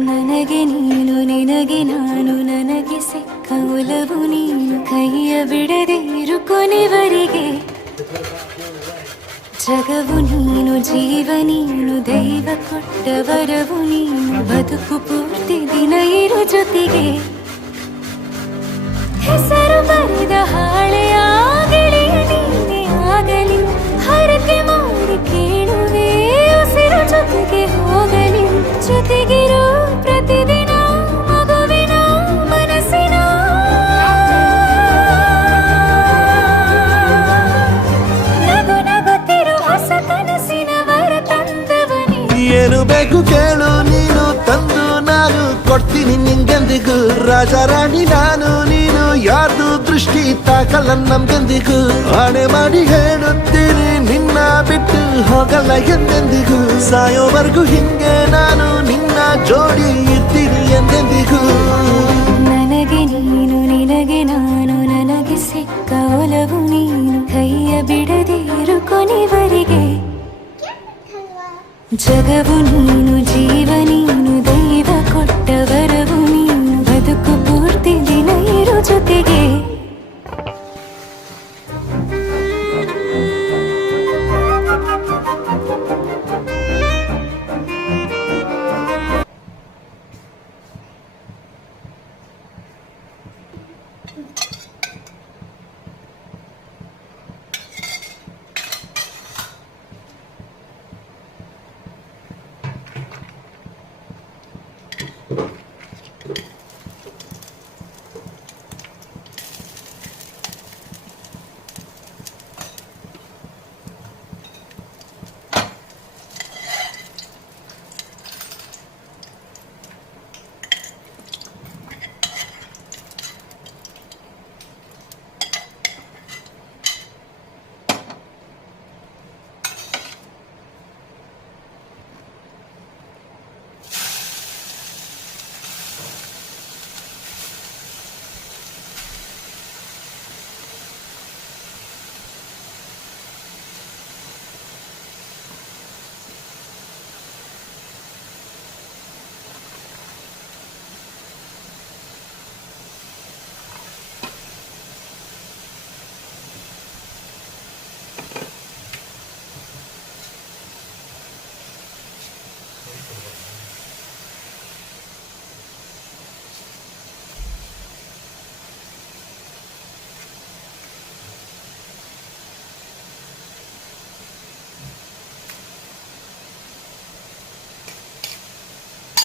ನನಗೆ ನೀನು ನಿನಗೆ ನಾನು ನನಗೆ ಸಿಕ್ಕ ಒಲವು ನೀನು ಕೈಯ ಬಿಡದೆ ಇರು ಕೊನೆವರೆಗೆ ಜಗವು ನೀನು ಜೀವ ನೀನು ದೈವ ಕೊಟ್ಟ ವರವು ನೀನು ಬದುಕು ಪೂರ್ತಿ ದಿನ ಇರು ಜೊತೆಗೆ ಹೆಸರು ಬರೆದ ಹಾಳೆಯಾಗಲಿ ನೀನೆ ಆಗಲಿ ಹರಕೆ ಮಾಡಿ ಕೇಳುವೆ ಉಸಿರು ಜೊತೆಗೆ ಹೋಗಲಿ ಜೊತೆಗಿರೋ ಪ್ರತಿದಿನ ಮಗುವಿನ ಮನಸ್ಸಿನ ನಗು ನಗುತ್ತಿರೋ ಹೊಸ ಕನಸಿನ ವರ ತಂದವನೇ ಏನು ಬೇಕು ಕೇಳು ನೀನು ತಂದು ನಾನು ಕೊಡ್ತೀನಿ ನಿಂಗೆಂದಿಗೂ ರಾಜ ರಾಣಿ ನಾನು ನೀನು ಯಾರ್ದು ದೃಷ್ಟಿ ತಾಕಲ್ಲ ನಮ್ಗೆಂದಿಗೂ ಆಣೆ ಮಾಡಿ ಹೇಳುತ್ತೀನಿ ನಿನ್ನ ಬಿಟ್ಟು ಹೋಗಲ್ಲ ಎಂದೆಂದಿಗೂ ಸಾಯೋವರೆಗೂ ಹಿಂಗೆ ನಾನು ನಿನ್ನ ಜೋಡಿ ಇರ್ತೀನಿ ಎಂದೆಂದಿಗೂ ನನಗೆ ನೀನು ನಿನಗೆ ನಾನು ನನಗೆ ಸಿಕ್ಕ ಒಲವು ನೀನು ಕೈಯ ಬಿಡದೆ ಇರು ಕೊನೆವರೆಗೆ ಜಗವು ನೀನು ಜೀವ ನೀನು ದೈವ ಕೊಟ್ಟ ವರವು ನೀನು ಬದುಕು ಪೂರ್ತಿ ದಿನ ಇರು ಜೊತೆಗೆ